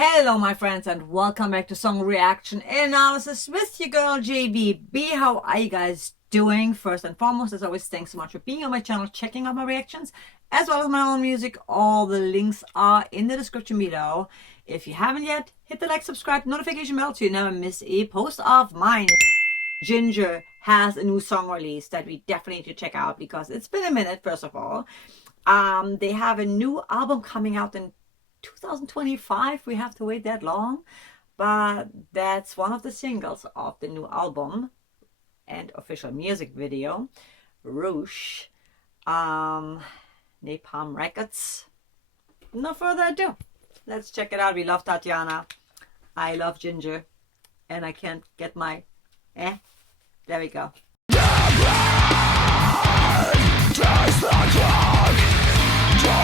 Hello my friends and welcome back to Song Reaction Analysis with your girl JVB. How are you guys doing? First and foremost, as always, thanks so much for being on my channel, checking out my reactions, as well as my own music. All the links are in the description below. If you haven't yet, hit the like, subscribe, notification bell to never miss a post of mine. JINJER has a new song release that we definitely need to check out because it's been a minute, first of all. They have a new album coming out in 2025. We have to wait that long, but that's one of the singles of the new album and official music video, Rouge, Napalm Records. No further ado, let's check it out. We love Tatiana, I love JINJER, and I can't get my there we go.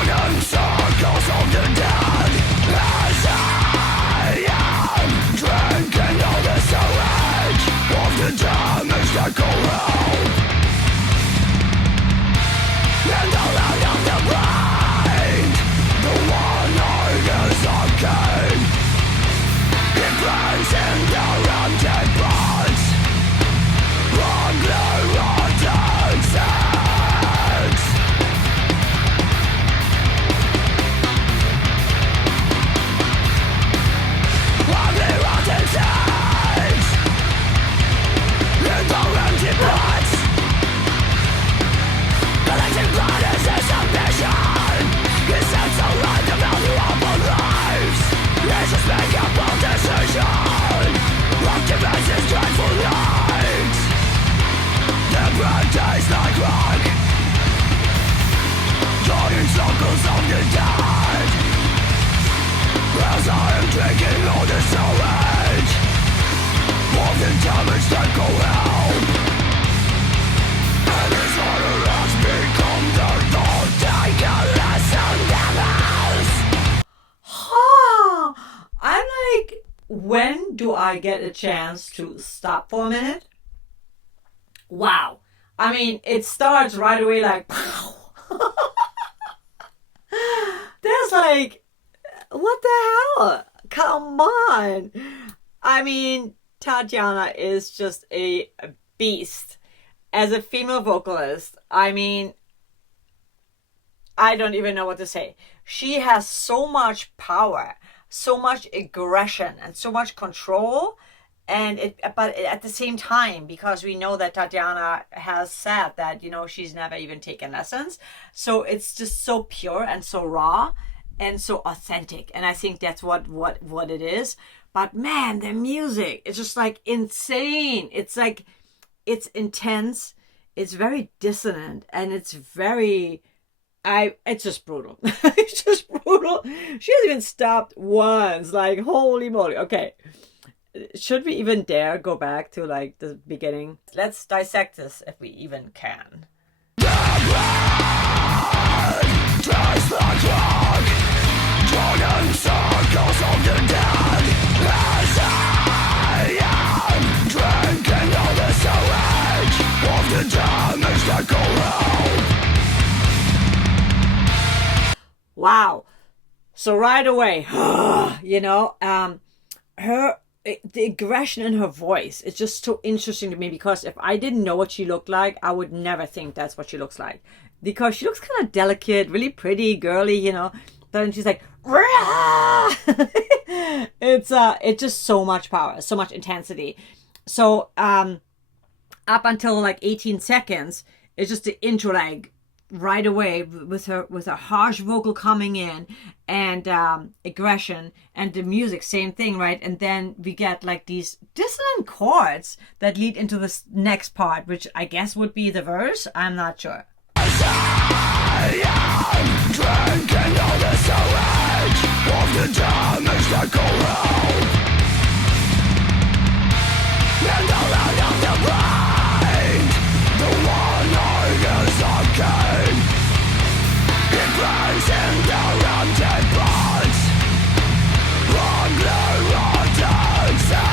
Drawn circles of the dead, as I am drinking all the sewage of the damage that go round, and the land of the blind, the one eye is arcane. It burns in the empty pots, ugly rotten sex. Tastes like rock, turning circles of the dead, as I am drinking all the sewage of the damage that go round, and this order has become the thought. Take a lesson, devils. I'm like, when do I get a chance to stop for a minute? Wow. I mean, it starts right away like, pow. There's like, what the hell? Come on. I mean, Tatiana is just a beast. As a female vocalist, I mean, I don't even know what to say. She has so much power, so much aggression, and so much control. But at the same time, because we know that Tatiana has said that, you know, she's never even taken lessons. So it's just so pure and so raw and so authentic. And I think that's what it is. But man, the music is just like insane. It's like, it's intense. It's very dissonant, and it's very, it's just brutal. It's just brutal. She hasn't even stopped once. Like, holy moly. Okay. Should we even dare go back to like the beginning? Let's dissect this if we even can. The blood tastes like rock, drawn circles of the dead, as I am drinking all the sewage of the damage that go round. Wow. So right away, you know, the aggression in her voice is just so interesting to me, because if I didn't know what she looked like, I would never think that's what she looks like, because she looks kind of delicate, really pretty, girly, you know. Then she's like, it's just so much power, so much intensity. So up until like 18 seconds, it's just the intro, like right away with her harsh vocal coming in, and aggression, and the music, same thing, right? And then we get like these dissonant chords that lead into this next part, which I guess would be the verse. I'm not sure. I am drinking all the sewage of the damage that go round, and the land of the blind, the one eye is arcane. It burns in the empty pots, ugly rotten sex.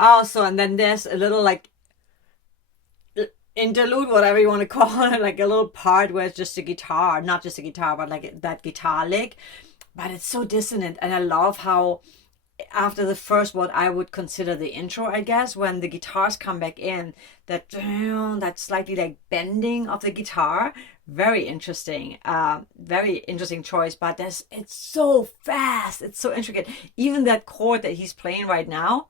Also, and then there's a little like interlude, whatever you want to call it, like a little part where it's just a guitar, not just a guitar, but like that guitar lick. But it's so dissonant, and I love how after the first, what I would consider the intro, I guess, when the guitars come back in, that slightly like bending of the guitar, very interesting, very interesting choice. But it's so fast, it's so intricate. Even that chord that he's playing right now.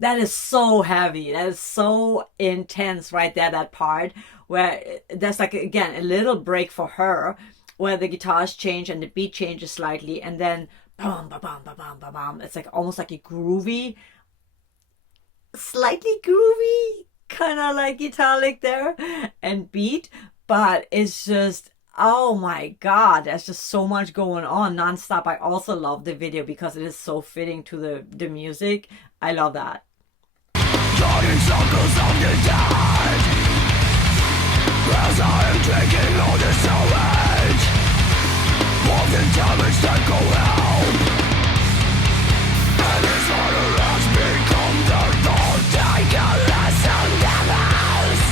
That is so heavy. That is so intense right there, that part where there's like, again, a little break for her where the guitars change and the beat changes slightly, and then bam, bam, bam, bam, bam, bam. It's like almost like a groovy, slightly groovy kind of like guitar lick there and beat, but it's just, oh my god, there's just so much going on nonstop. I also love the video because it is so fitting to the music. I love that. Turning circles of the dead, as I am drinking all the sewage of the damage that go out, and this order has become the thought. Take a lesson, devils,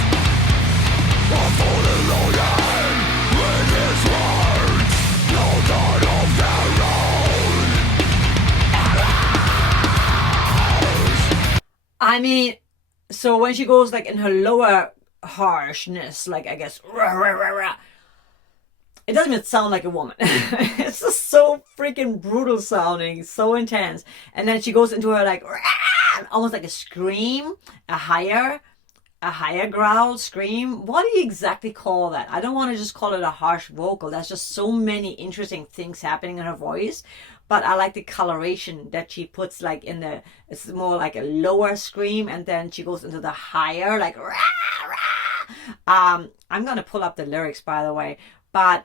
I'm fully loaded with his words, no thought of their own. I mean, so when she goes like in her lower harshness, like I guess, rah, rah, rah, rah, it doesn't even sound like a woman. It's just so freaking brutal sounding, so intense. And then she goes into her like, rah, almost like a scream, a higher growl scream. What do you exactly call that? I don't want to just call it a harsh vocal. There's just so many interesting things happening in her voice. But I like the coloration that she puts like in the, it's more like a lower scream, and then she goes into the higher, like rah, rah. I'm gonna pull up the lyrics, by the way, but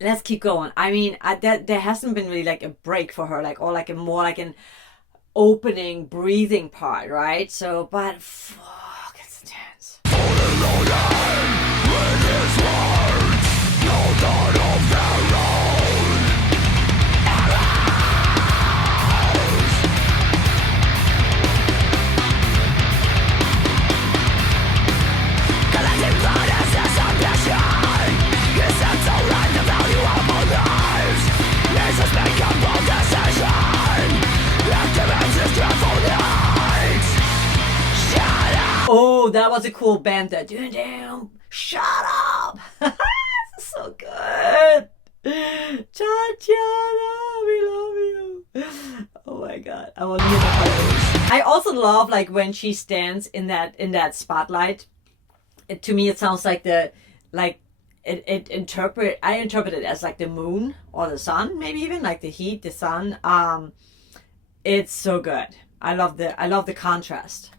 let's keep going. I mean, there hasn't been really like a break for her, like, or like a more like an opening breathing part, right? So, but fuck, it's intense. Oh, that was a cool band there. Shut up! So good. Tatiana, we love you. Oh my god, I want to hear the part. I also love like when she stands in that spotlight. To me, it sounds like I interpret it as like the moon or the sun, maybe even like the heat, the sun. It's so good. I love the contrast.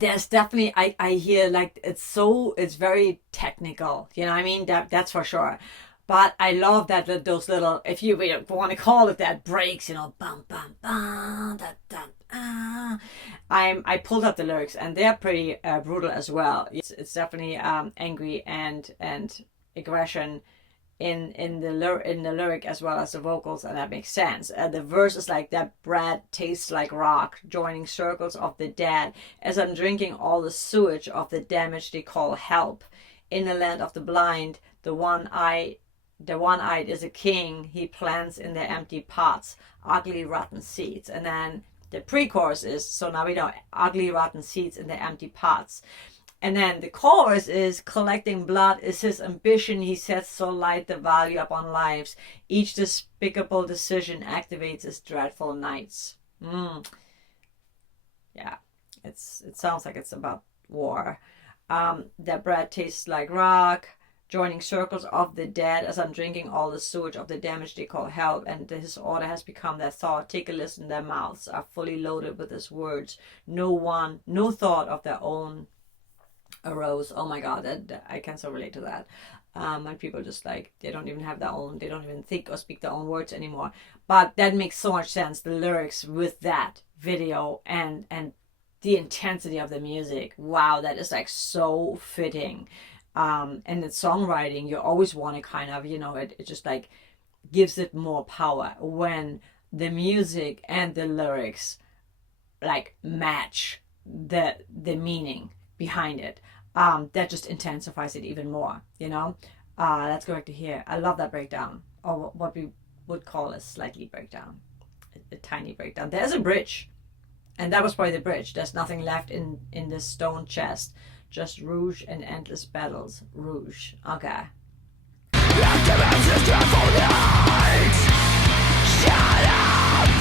There's definitely, I hear like it's very technical, you know what I mean? That's for sure. But I love that those little, if you want to call it that, breaks, you know, bum bum bum da, da, I pulled up the lyrics and they're pretty brutal as well. It's definitely angry and aggression in the lyric as well as the vocals, and that makes sense. The verse is like, that bread tastes like rock, joining circles of the dead, as I'm drinking all the sewage of the damage they call help. In the land of the blind, the one-eyed is a king. He plants in their empty pots ugly rotten seeds. And then the pre-chorus is, so now we know, ugly rotten seeds in the empty pots. And then the chorus is, collecting blood is his ambition. He sets so light the value upon lives. Each despicable decision activates his dreadful nights. Yeah, it sounds like it's about war. That bread tastes like rock, joining circles of the dead, as I'm drinking all the sewage of the damage they call help. And his order has become their thought. Take a listen, their mouths are fully loaded with his words. No thought of their own arose. Oh my god, that I can so relate to that. When people just like, they don't even think or speak their own words anymore. But that makes so much sense, the lyrics with that video and the intensity of the music. Wow, that is like so fitting. And the songwriting, you always want to kind of, it just like gives it more power when the music and the lyrics like match the meaning behind it. That just intensifies it even more, Let's go back to here. I love that breakdown, or what we would call a slightly breakdown, a tiny breakdown. There's a bridge, and that was probably the bridge. There's nothing left in this stone chest, just rouge and endless battles. Rouge, okay. Shut up,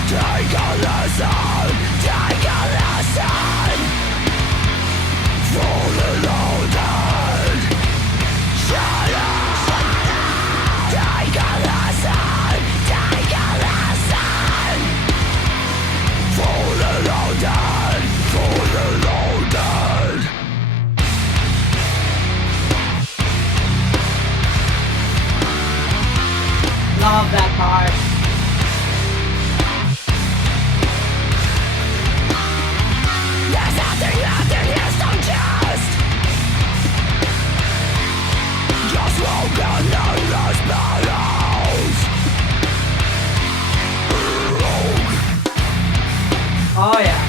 take a lesson, fully loaded. Shut up, take a lesson, fully loaded, fully loaded. Love that part. There's nothing left in his digest. Just broken endless battles. Oh yeah.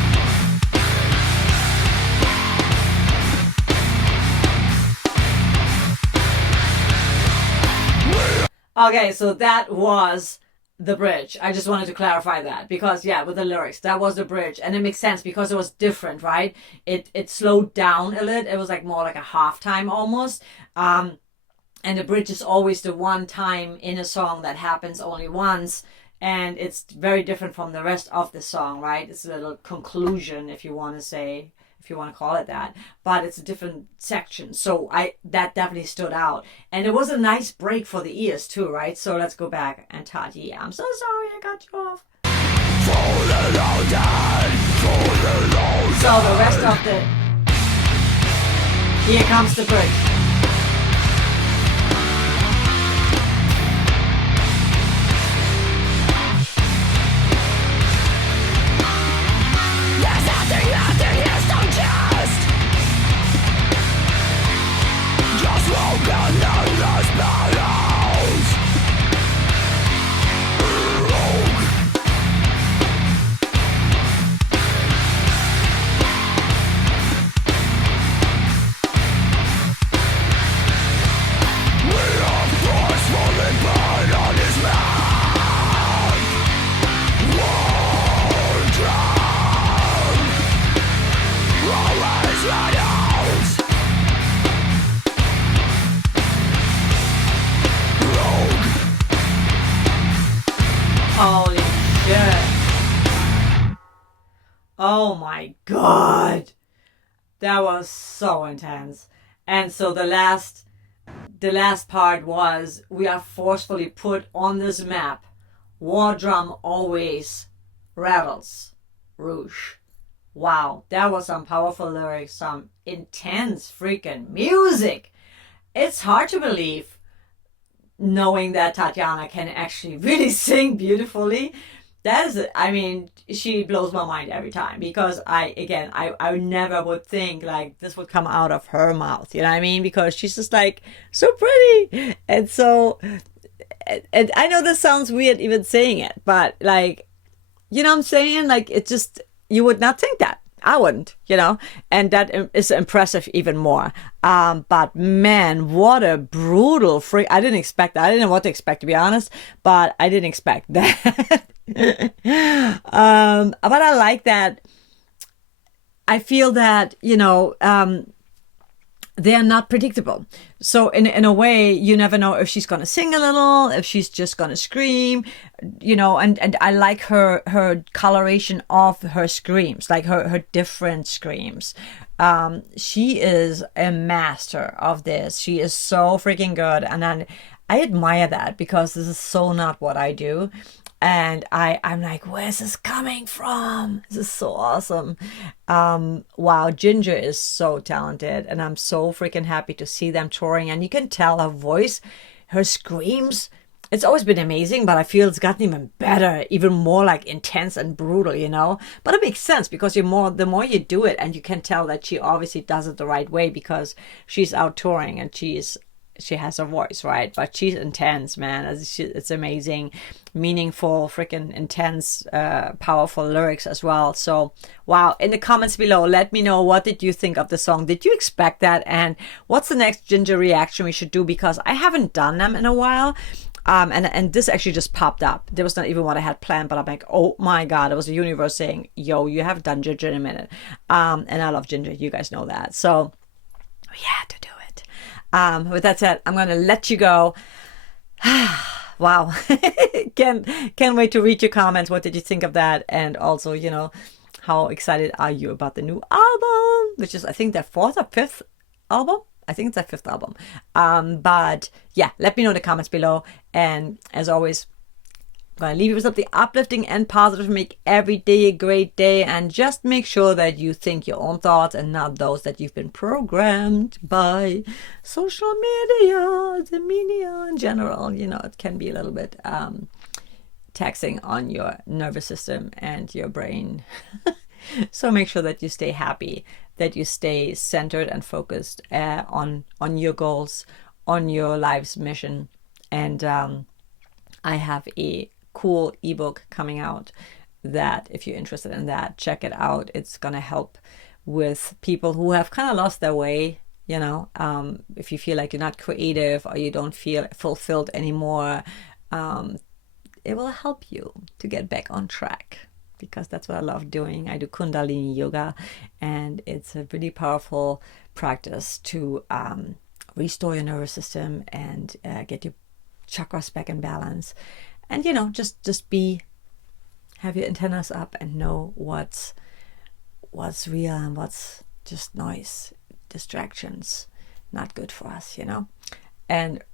Okay, so that was the bridge. I just wanted to clarify that because, yeah, with the lyrics, that was the bridge. And it makes sense because it was different, right? It slowed down a little. It was like more like a halftime almost. And the bridge is always the one time in a song that happens only once. And it's very different from the rest of the song, right? It's a little conclusion, if you want to call it that, but it's a different section. So that definitely stood out, and it was a nice break for the ears too, right? So let's go back and Tati, I'm so sorry I cut you off. So the rest of here comes the bridge. Holy shit. Oh my god. That was so intense. And so the last part was, we are forcefully put on this map. War drum always rattles. Rouge. Wow, that was some powerful lyrics, some intense freaking music. It's hard to believe, knowing that Tatiana can actually really sing beautifully. She blows my mind every time, because I never would think like this would come out of her mouth, you know what I mean? Because she's just like so pretty. And so and I know this sounds weird even saying it, but like, you know what I'm saying? Like, it just, you would not think that. I wouldn't, you know, and that is impressive even more. But man, what a brutal freak. I didn't expect that. I didn't know what to expect, to be honest, but I didn't expect that. But I like that. I feel that, you know, they are not predictable. So in a way, you never know if she's going to sing a little, if she's just going to scream, you know, and I like her coloration of her screams, like her different screams. She is a master of this. She is so freaking good. And I admire that, because this is so not what I do. And I'm like, where's this coming from? This is so awesome. Wow, Ginger is so talented, and I'm so freaking happy to see them touring. And you can tell her voice, her screams. It's always been amazing, but I feel it's gotten even better, even more like intense and brutal, you know? But it makes sense, because the more you do it, and you can tell that she obviously does it the right way, because she's out touring and she has a voice, right? But she's intense, man. It's amazing, meaningful, freaking intense, powerful lyrics as well. So, wow. In the comments below, let me know, what did you think of the song? Did you expect that? And what's the next Ginger reaction we should do? Because I haven't done them in a while. And this actually just popped up. There was not even what I had planned, but I'm like, oh my God, it was the universe saying, yo, you haven't done Ginger in a minute. And I love Ginger. You guys know that. So we had to do it. With that said, I'm going to let you go. Wow. Can't wait to read your comments. What did you think of that? And also, you know, how excited are you about the new album, which is, I think, their fourth or fifth album. I think it's their fifth album. But yeah, let me know in the comments below. And as always, I'm going to leave you with something uplifting and positive. Make every day a great day, and just make sure that you think your own thoughts and not those that you've been programmed by social media, the media in general. You know, it can be a little bit taxing on your nervous system and your brain. So make sure that you stay happy, that you stay centered and focused on your goals, on your life's mission. And I have a cool ebook coming out that, if you're interested in that, check it out. It's gonna help with people who have kind of lost their way, you know. If you feel like you're not creative or you don't feel fulfilled anymore, it will help you to get back on track, because that's what I love doing. I do Kundalini yoga, and it's a really powerful practice to restore your nervous system and get your chakras back in balance. And, you know, just have your antennas up and know what's real and what's just noise, distractions, not good for us, you know. And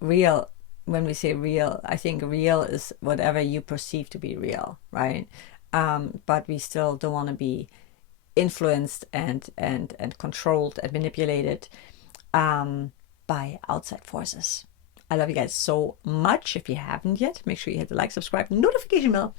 real, when we say real, I think real is whatever you perceive to be real, right? But we still don't want to be influenced and controlled and manipulated by outside forces. I love you guys so much. If you haven't yet, make sure you hit the like, subscribe, notification bell.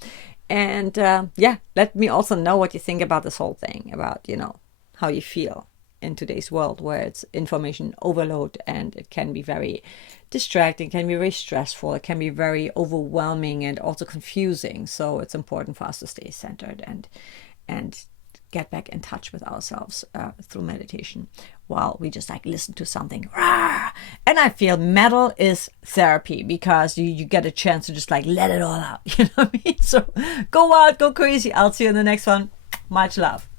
And yeah, let me also know what you think about this whole thing, about, you know, how you feel in today's world where it's information overload, and it can be very distracting, can be very stressful, it can be very overwhelming and also confusing. So it's important for us to stay centered and get back in touch with ourselves through meditation, while we just like listen to something. And I feel metal is therapy, because you get a chance to just like let it all out. You know what I mean? So go out, go crazy. I'll see you in the next one. Much love.